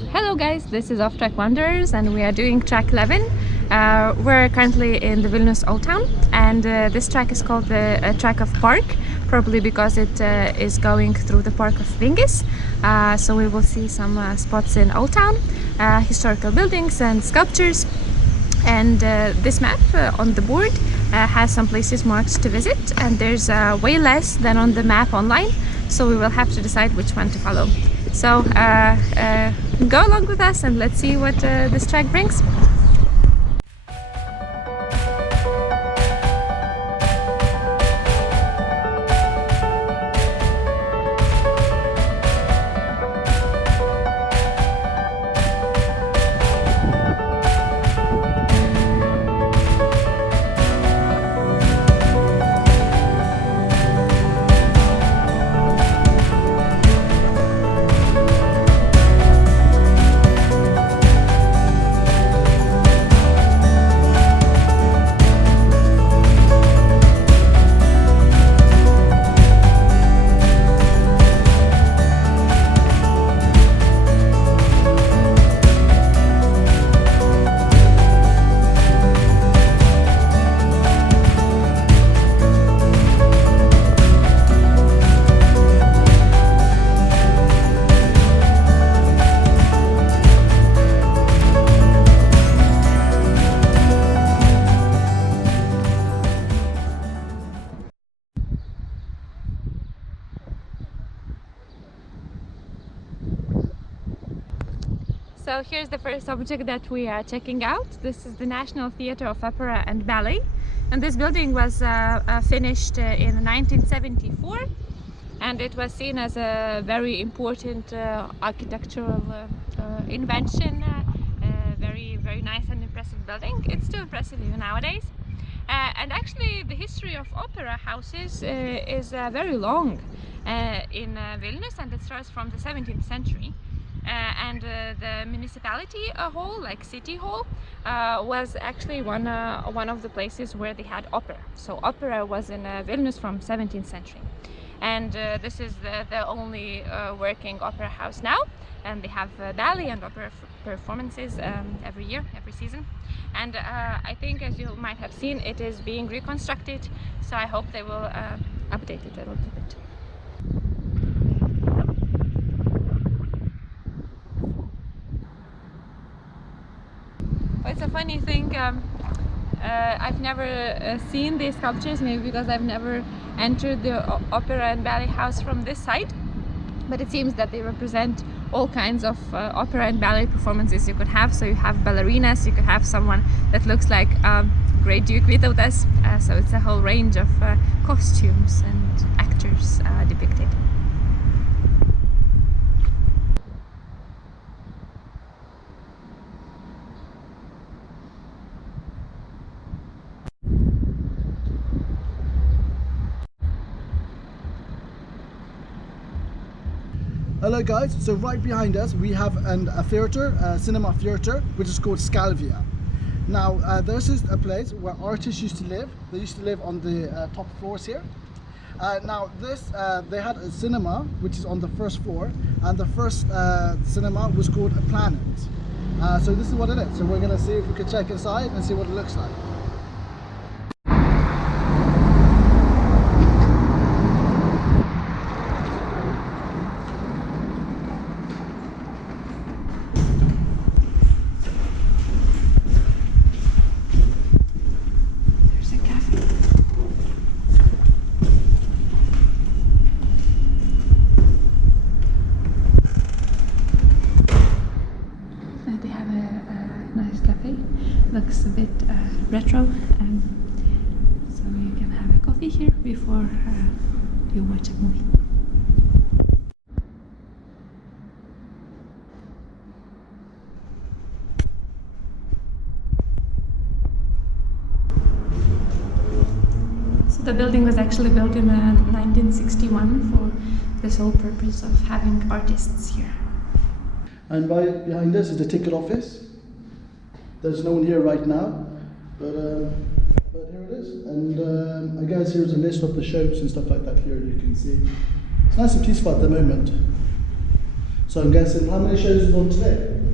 Hello guys, this is Off Track Wanderers and we are doing track 11. We're currently in the Vilnius Old Town, and this track is called the track of Park, probably because it is going through the park of Vingis. So we will see some spots in Old Town, historical buildings and sculptures. And this map on the board has some places marked to visit, and there's way less than on the map online, so we will have to decide which one to follow. So go along with us and let's see what this track brings. So here's the first object that we are checking out. This is the National Theatre of Opera and Ballet, and this building was finished in 1974, and it was seen as a very important architectural invention. Very nice and impressive building. It's still impressive even nowadays. And actually the history of opera houses is very long in Vilnius, and it starts from the 17th century. And the municipality hall, like city hall, was actually one of the places where they had opera. So opera was in Vilnius from 17th century, and this is the only working opera house now, and they have ballet and opera performances every year, every season. And I think, as you might have seen, it is being reconstructed, so I hope they will update it a little bit. It's a funny thing, I've never seen these sculptures, maybe because I've never entered the opera and ballet house from this side, but it seems that they represent all kinds of opera and ballet performances you could have. So you have ballerinas, you could have someone that looks like Great Duke Vytautas, so it's a whole range of costumes and actors depicted. Hello guys, so right behind us we have a theatre, a cinema theatre, which is called Scalvia. Now this is a place where artists used to live. They used to live on the top floors here. Now they had a cinema which is on the first floor, and the first cinema was called a Planet. So this is what it is. So we're going to see if we can check inside and see what it looks like. Looks a bit retro, so you can have a coffee here before you watch a movie. So the building was actually built in 1961 for the sole purpose of having artists here. And behind us is the ticket office. There's no one here right now, but here it is. And I guess here's a list of the shows and stuff like that here you can see. It's nice and peaceful at the moment. So I'm guessing, how many shows is on today?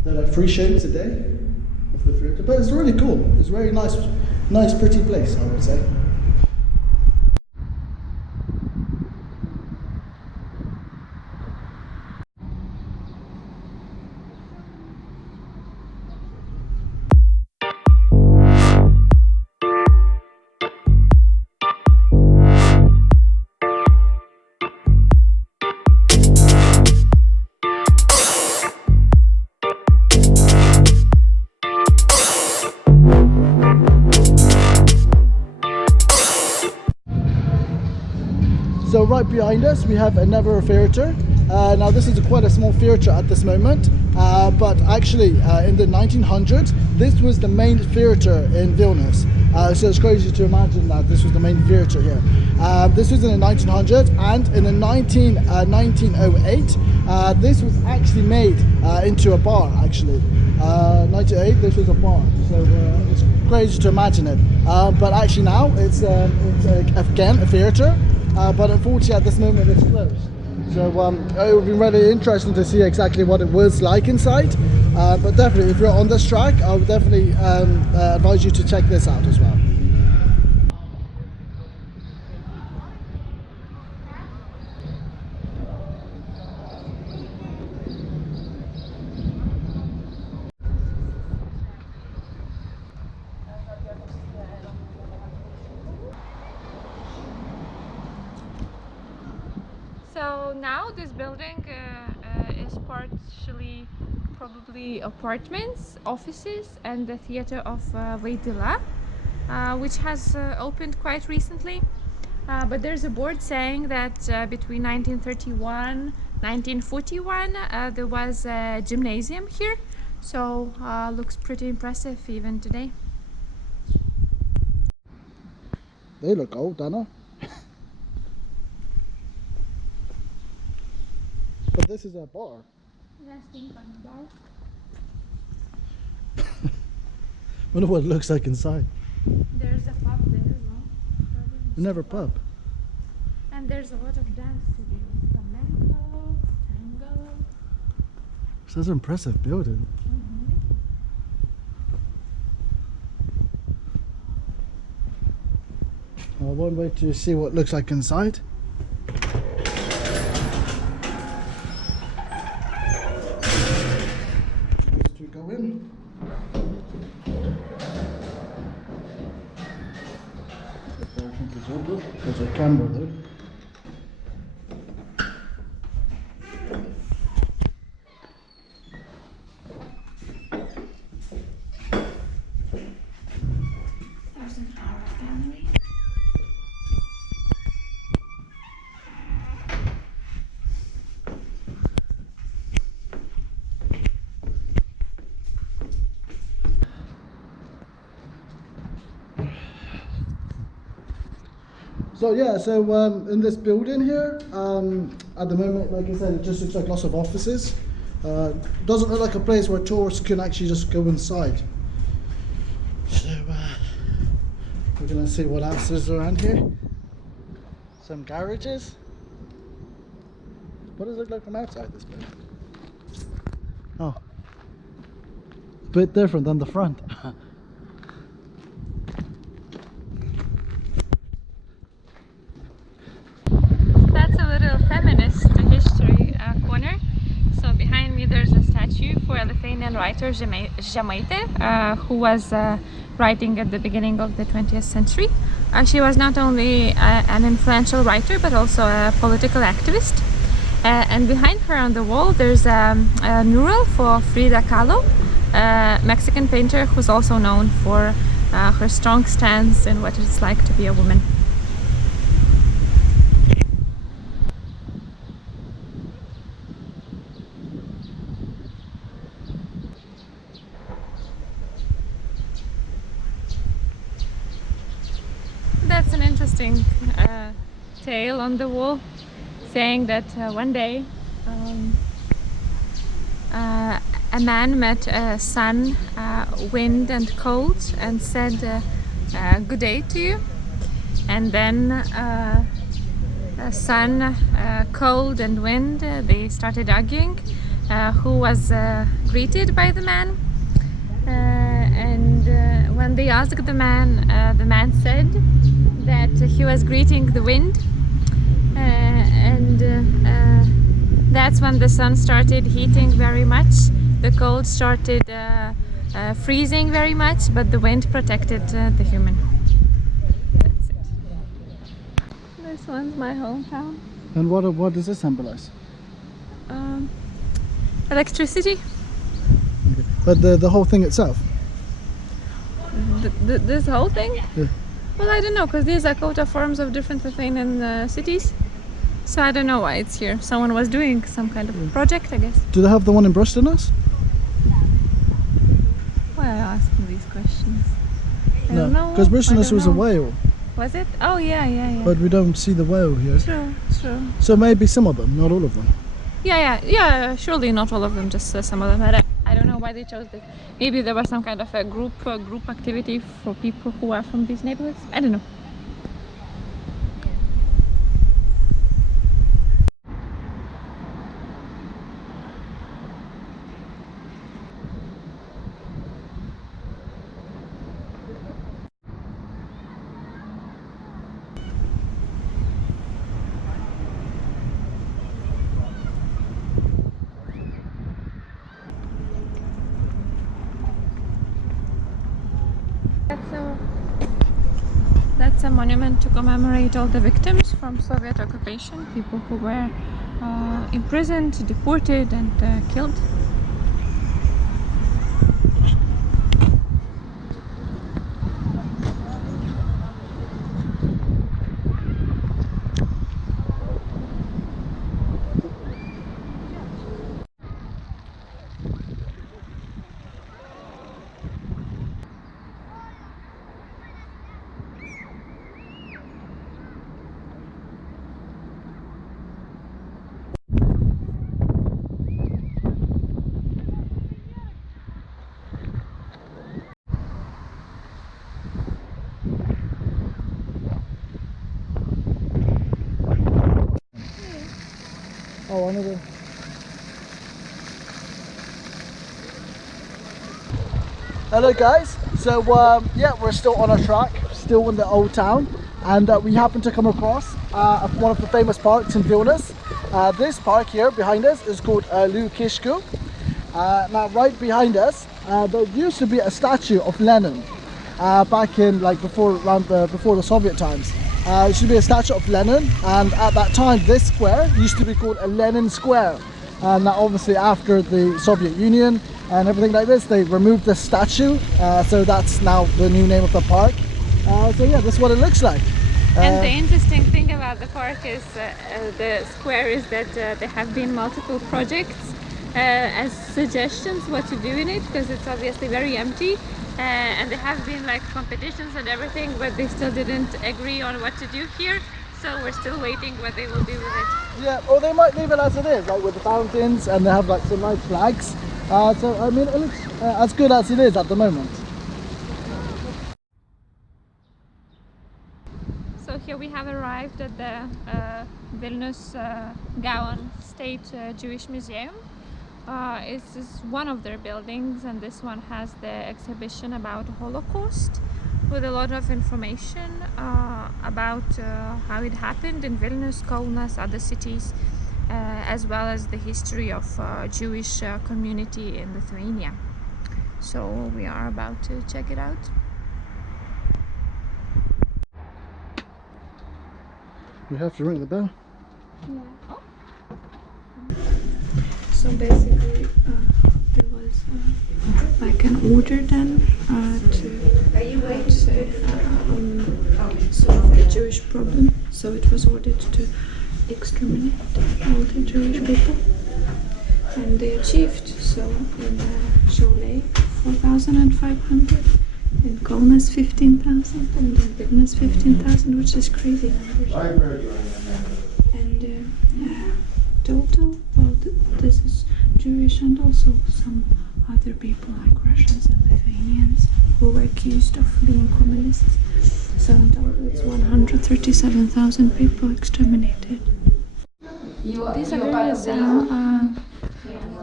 They're like 3 shillings a day of the theatre, but it's really cool. It's a very nice, pretty place, I would say. So right behind us we have another theatre. Now this is quite a small theatre at this moment, but actually in the 1900s this was the main theatre in Vilnius. So it's crazy to imagine that this was the main theatre here. This was in the 1900s, and in the 1908 this was actually made into a bar actually. 1908 this was a bar, so it's crazy to imagine it. But actually now it's again a theatre. But unfortunately at this moment it's closed. So it would be really interesting to see exactly what it was like inside. But definitely if you're on this track, I would definitely advise you to check this out as well. So now this building is partially probably apartments, offices, and the theater of Vaidila, which has opened quite recently. But there's a board saying that between 1931 1941 there was a gymnasium here, so looks pretty impressive even today. They look old, don't they? But this is a bar. Wonder what it looks like inside. There's a pub there as well. Another pub. And there's a lot of dance studios. Flamenco, tango. This is an impressive building. Well, one way to see what it looks like inside. These two go in. I think it's over. There's a camera though. There's an art gallery. So yeah, so in this building here, at the moment, like I said, it just looks like lots of offices. Doesn't look like a place where tourists can actually just go inside. So we're gonna see what else is around here. Some garages. What does it look like from outside this building? Oh, a bit different than the front. That's a little feminist history corner. So behind me there's a statue for a Lithuanian writer Žemaitė, who was writing at the beginning of the 20th century. She was not only an influential writer but also a political activist. And behind her on the wall there's a mural for Frida Kahlo, a Mexican painter who's also known for her strong stance in what it's like to be a woman. That's an interesting tale on the wall, saying that one day a man met sun, wind and cold and said good day to you, and then sun, cold and wind, they started arguing, who was greeted by the man. And when they asked the man said that he was greeting the wind, and that's when the sun started heating very much, the cold started freezing very much, but the wind protected the human. That's it. This one's my hometown. And what does this symbolize? Electricity. Okay. But the whole thing itself? This whole thing? Yeah. Well, I don't know, because these are quota forms of different Lithuanian cities. So I don't know why it's here. Someone was doing some kind of project, I guess. Do they have the one in Brustinas? Why are you asking these questions? I No, don't know. because Brustinas was a know. whale. Was it? Oh, yeah. But we don't see the whale here. True. So maybe some of them, not all of them. Yeah. Surely not all of them, just some of them. I don't know why they chose this. Maybe there was some kind of a group activity for people who are from these neighborhoods. I don't know. That's a monument to commemorate all the victims from Soviet occupation, people who were imprisoned, deported and killed. Oh, another. Hello guys, so yeah, we're still on our track, still in the old town, and we happen to come across one of the famous parks in Vilnius. This park here behind us is called Lukishku. Now right behind us, there used to be a statue of Lenin back in before the Soviet times. There used to be a statue of Lenin, and at that time this square used to be called a Lenin Square. And now obviously after the Soviet Union and everything like this, they removed the statue, so that's now the new name of the park. So yeah, this is what it looks like. And the interesting thing about the park is the square is that there have been multiple projects as suggestions what to do in it, because it's obviously very empty, and there have been competitions and everything, but they still didn't agree on what to do here. So we're still waiting what they will do with it. Yeah, or they might leave it as it is, with the fountains, and they have some nice flags. So I mean, it looks as good as it is at the moment. So here we have arrived at the Vilnius Gaon State Jewish Museum. It's one of their buildings, and this one has the exhibition about Holocaust, with a lot of information about how it happened in Vilnius, Kaunas, other cities, as well as the history of Jewish community in Lithuania. So we are about to check it out. We have to ring the bell. Yeah. Oh. So basically, there was an order then to solve the Jewish problem. So it was ordered to exterminate all the Jewish people, and they achieved. So in Šiauliai 4,500, in Kaunas 15,000, and in Vilnius 15,000, which is crazy numbers. And total, well, this is Jewish and also some other people like Russians and Lithuanians who were accused of being communists. So in total it's 137,000 people exterminated. These are various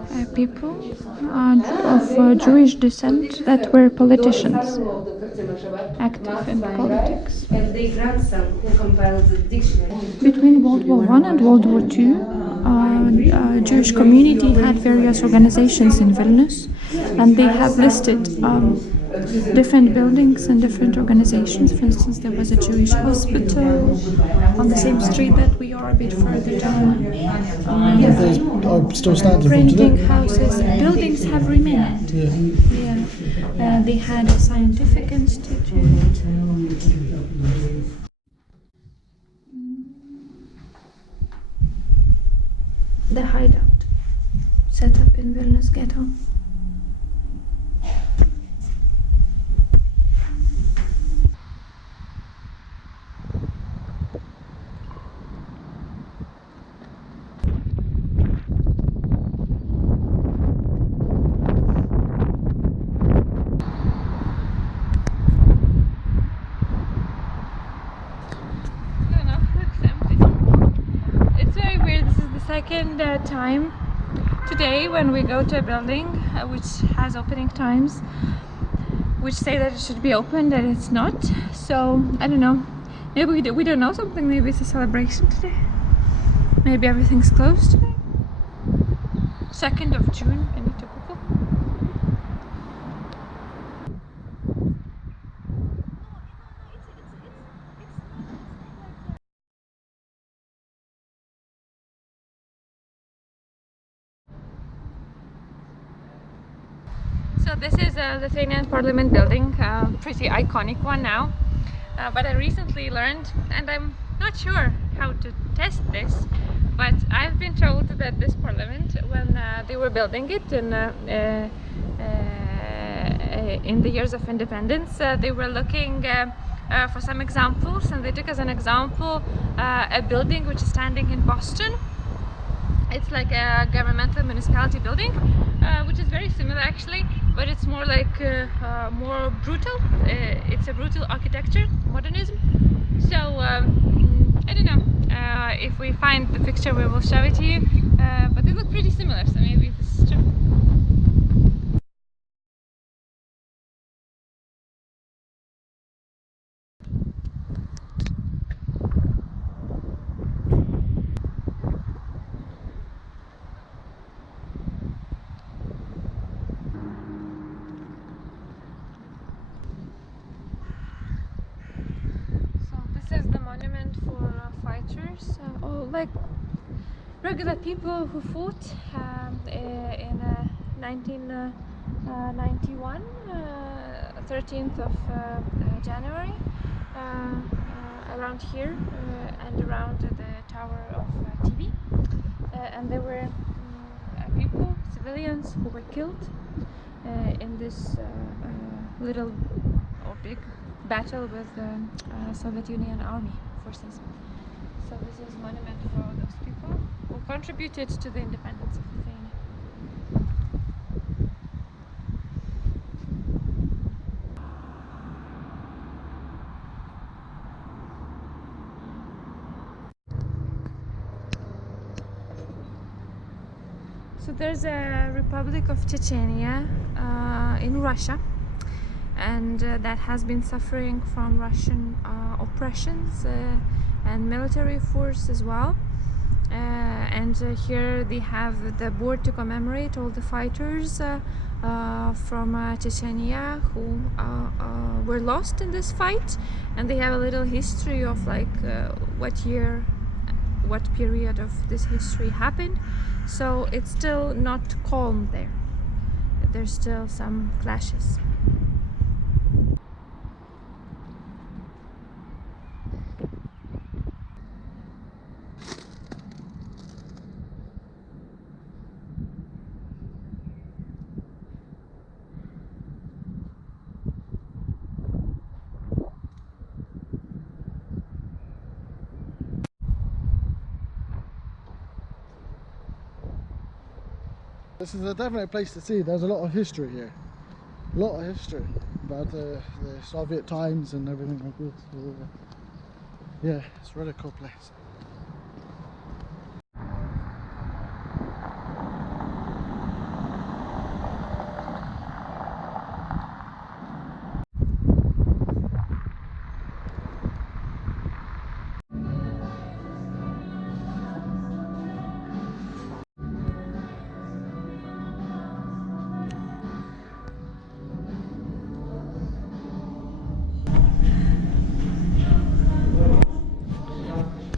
people of Jewish descent that were politicians, active in politics. Between World War I and World War II, Jewish community had various organizations in Vilnius, and they have listed different buildings and different organizations. For instance, there was a Jewish hospital on the same street that we are, a bit further down. There's still standing from Printing today. houses, buildings have remained. Yeah. They had a scientific institute. The hideout set up in Vilnius ghetto. Second time today when we go to a building which has opening times which say that it should be opened and it's not. So I don't know, maybe we don't know something, maybe it's a celebration today, maybe everything's closed today. 2nd of June, I need to Google. So this is a Lithuanian Parliament building, pretty iconic one now. But I recently learned, and I'm not sure how to test this, but I've been told that this parliament, when they were building it in the years of independence, they were looking for some examples, and they took as an example a building which is standing in Boston. It's like a governmental municipality building, which is very similar actually, but it's more like more brutal. It's a brutal architecture, modernism. So I don't know. If we find the picture, we will show it to you. But they look pretty similar, so maybe this is true. This is the monument for fighters, or like regular people who fought in 1991, 13th of January, around here and around the tower of TV. And there were people, civilians, who were killed in this little or big battle with the Soviet Union army forces. So this is a monument for all those people who contributed to the independence of Lithuania. So there's a Republic of Chechnya in Russia, and that has been suffering from Russian oppressions and military force as well. And here they have the board to commemorate all the fighters from Chechnya who were lost in this fight, and they have a little history of like what year, what period of this history happened. So it's still not calm there. There's still some clashes. This is a definite place to see. There's a lot of history here. A lot of history about the Soviet times and everything like this. Yeah, it's a really cool place.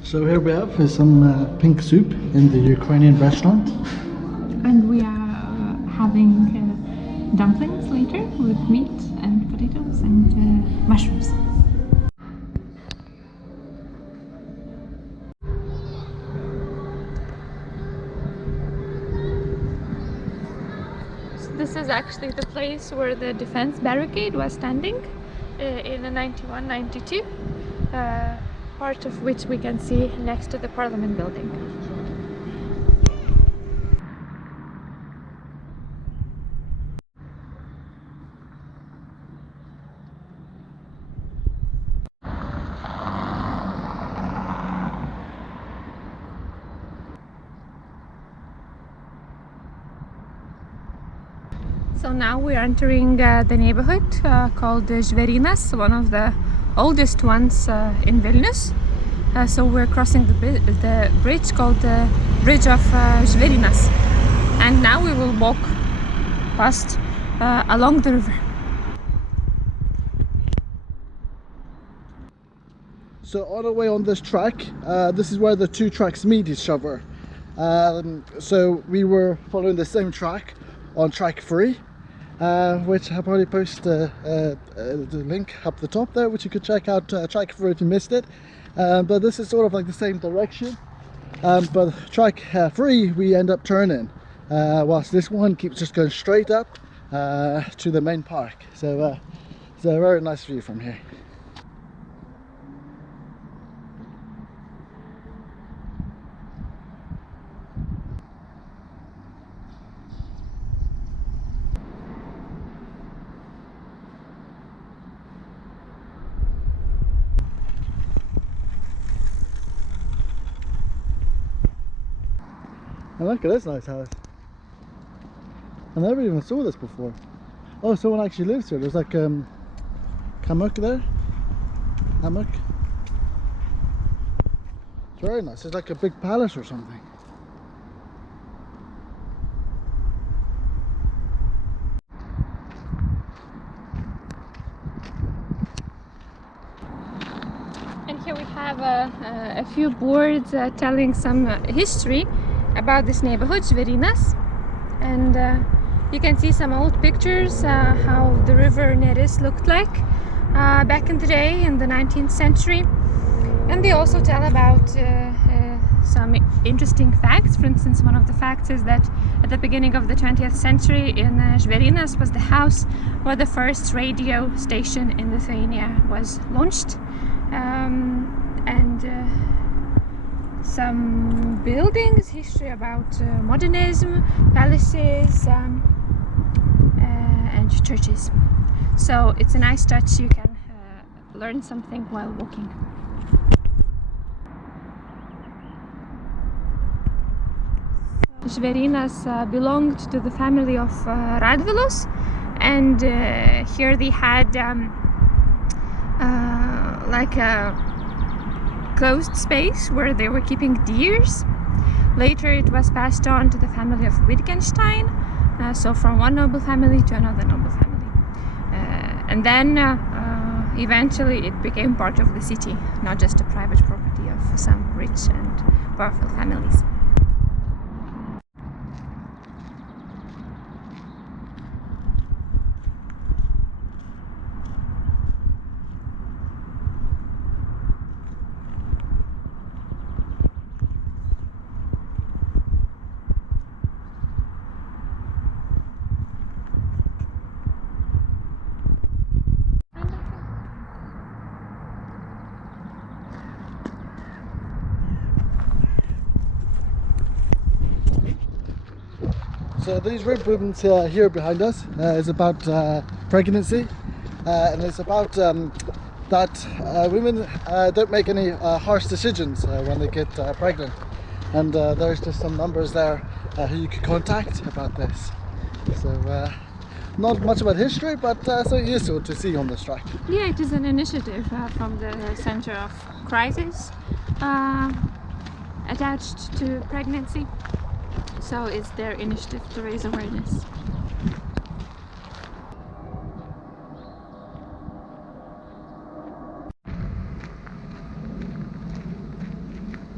So here we have some pink soup in the Ukrainian restaurant. And we are having dumplings later with meat and potatoes and mushrooms. So this is actually the place where the defense barricade was standing in 91-92, part of which we can see next to the Parliament building. So now we're entering the neighborhood called Žvėrynas, one of the oldest ones in Vilnius. So we're crossing the bridge called the Bridge of Žvėrynas. And now we will walk past along the river. So all the way on this track, this is where the two tracks meet each other. So we were following the same track on track 3. Which I'll probably post the link up the top there, which you could check out track 3 if you missed it. But this is sort of like the same direction. But track 3 we end up turning, whilst this one keeps just going straight up to the main park. So it's a very nice view from here. And look at this nice house. I never even saw this before. Oh, someone actually lives here. There's like hammock there. Hammock. It's very nice. It's like a big palace or something. And here we have a few boards telling some history about this neighborhood, Žvėrynas. And you can see some old pictures how the river Neris looked like back in the day in the 19th century. And they also tell about some interesting facts. For instance, one of the facts is that at the beginning of the 20th century in Žvėrynas was the house where the first radio station in Lithuania was launched. And some buildings, history about modernism, palaces, and churches. So it's a nice touch. You can learn something while walking. Žvėrynas belonged to the family of Radvilos, and here they had like a closed space where they were keeping deers. Later it was passed on to the family of Wittgenstein, so from one noble family to another noble family. And then eventually it became part of the city, not just a private property of some rich and powerful families. So these ribbons here behind us is about pregnancy, and it's about that women don't make any harsh decisions when they get pregnant. And there's just some numbers there who you could contact about this. So not much about history, but so useful to see on this track. Yeah, it is an initiative from the Center of Crisis attached to pregnancy. So it's their initiative to raise awareness.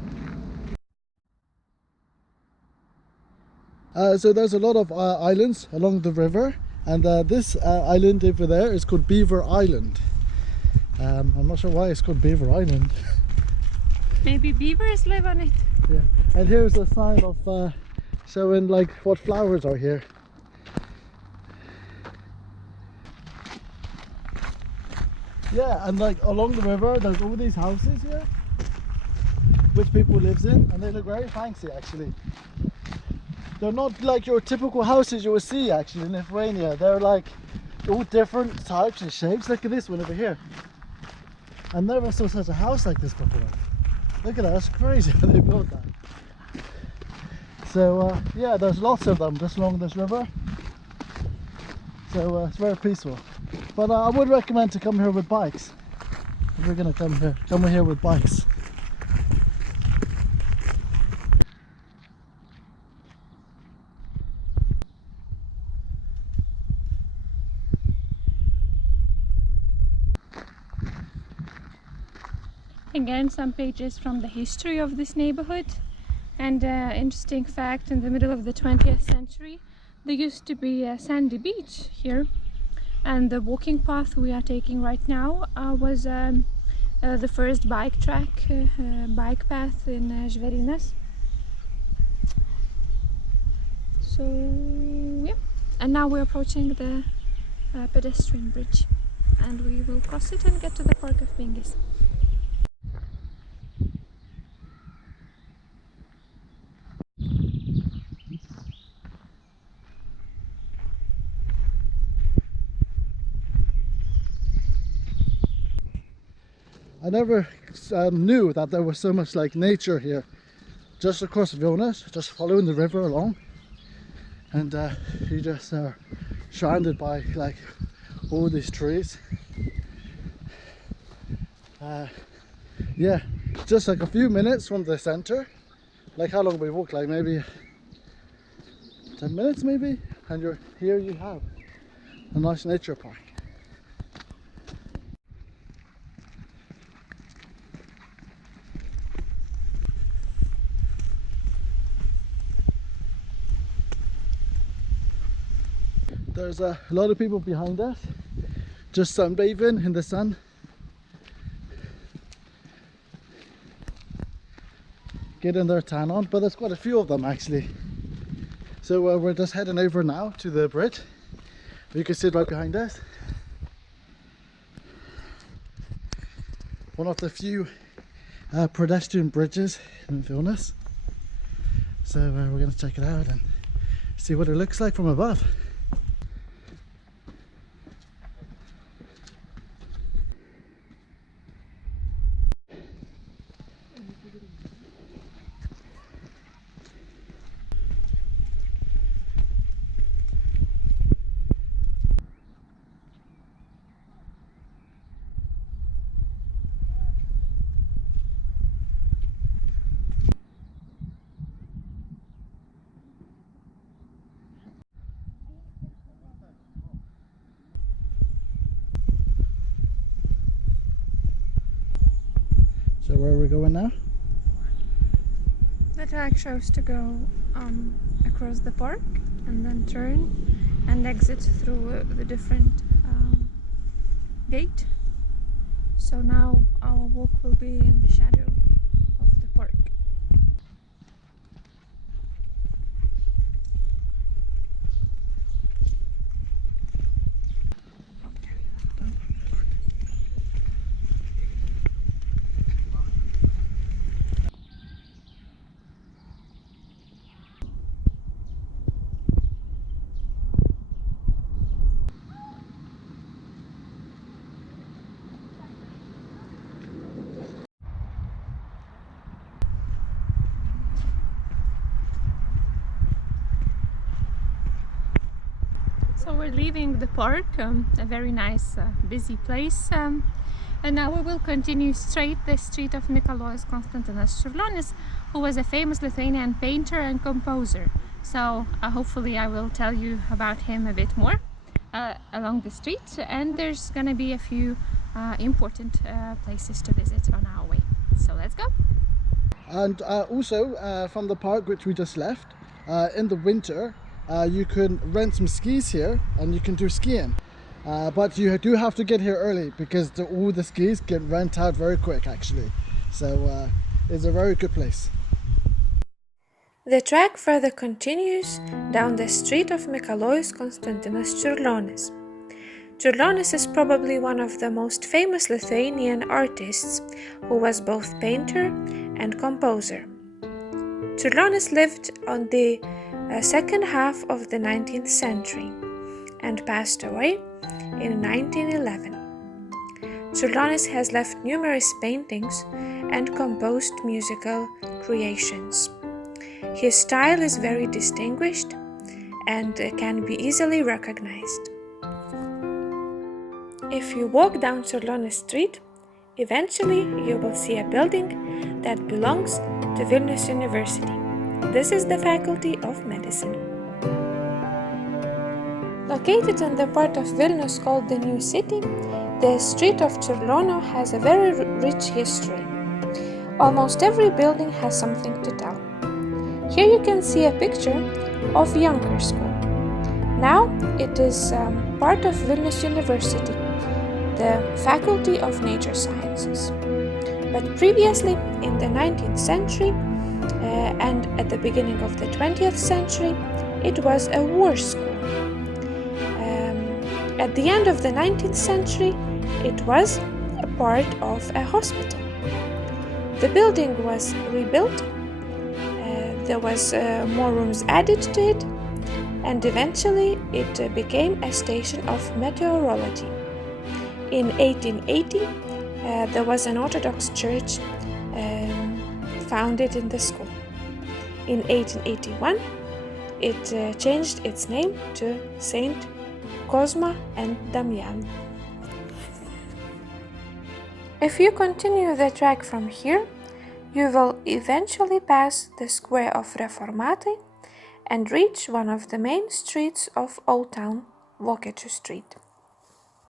So there's a lot of islands along the river, and this island over there is called Beaver Island. I'm not sure why it's called Beaver Island. Maybe beavers live on it. Yeah, and here's a sign of showing like what flowers are here. Yeah, and like along the river there's all these houses here which people lives in, and they look very fancy actually. They're not like your typical houses you will see actually in Lithuania. They're like all different types and shapes. Look at this one over here. I never saw such a house like this before. Look at that, that's crazy how they built that. So yeah, there's lots of them just along this river. So it's very peaceful. But I would recommend to come here with bikes. If you're gonna come here with bikes. Again, some pages from the history of this neighborhood. And interesting fact, in the middle of the 20th century there used to be a sandy beach here, and the walking path we are taking right now was the first bike track, bike path in Vilnius. So yeah, and now we're approaching the pedestrian bridge, and we will cross it and get to the park of Vingio. I never knew that there was so much like nature here, just across Vilnius, just following the river along, and you just are surrounded by like all these trees. Yeah, just like a few minutes from the center. Like how long we walked? Like maybe 10 minutes maybe, and you're here. You have a nice nature park. There's a lot of people behind us, just sunbathing in the sun. Getting their tan on, but there's quite a few of them actually. So we're just heading over now to the bridge. You can see it right behind us. One of the few pedestrian bridges in Vilnius. So we're going to check it out and see what it looks like from above. So where are we going now? The track shows to go across the park and then turn and exit through the different gate. So now our walk will be in the shadow of the park. So we're leaving the park, a very nice busy place, and now we will continue straight the street of Mikalojus Konstantinas Čiurlionis, who was a famous Lithuanian painter and composer. So hopefully I will tell you about him a bit more along the street, and there's gonna be a few important places to visit on our way. So let's go! And also from the park which we just left, in the winter you can rent some skis here and you can do skiing. But you do have to get here early because all the skis get rent out very quick actually. So it's a very good place. The track further continues down the street of Mikalojus Konstantinas Čiurlionis. Čiurlionis is probably one of the most famous Lithuanian artists who was both painter and composer. Čiurlionis lived on the second half of the 19th century and passed away in 1911. Čiurlionis has left numerous paintings and composed musical creations. His style is very distinguished and can be easily recognized. If you walk down Čiurlionis Street, eventually you will see a building that belongs to Vilnius University. This is the Faculty of Medicine. Located in the part of Vilnius called the New City, the street of Čiurlionio has a very rich history. Almost every building has something to tell. Here you can see a picture of Yonkers School. Now it is part of Vilnius University, the Faculty of Nature Sciences. But previously, in the 19th century and at the beginning of the 20th century, it was a war school. At the end of the 19th century, it was a part of a hospital. The building was rebuilt, there was more rooms added to it, and eventually it became a station of meteorology. In 1880, there was an Orthodox church founded in the school. In 1881, it changed its name to Saint Cosma and Damian. If you continue the track from here, you will eventually pass the square of Reformatai and reach one of the main streets of Old Town, Vokiečių Street.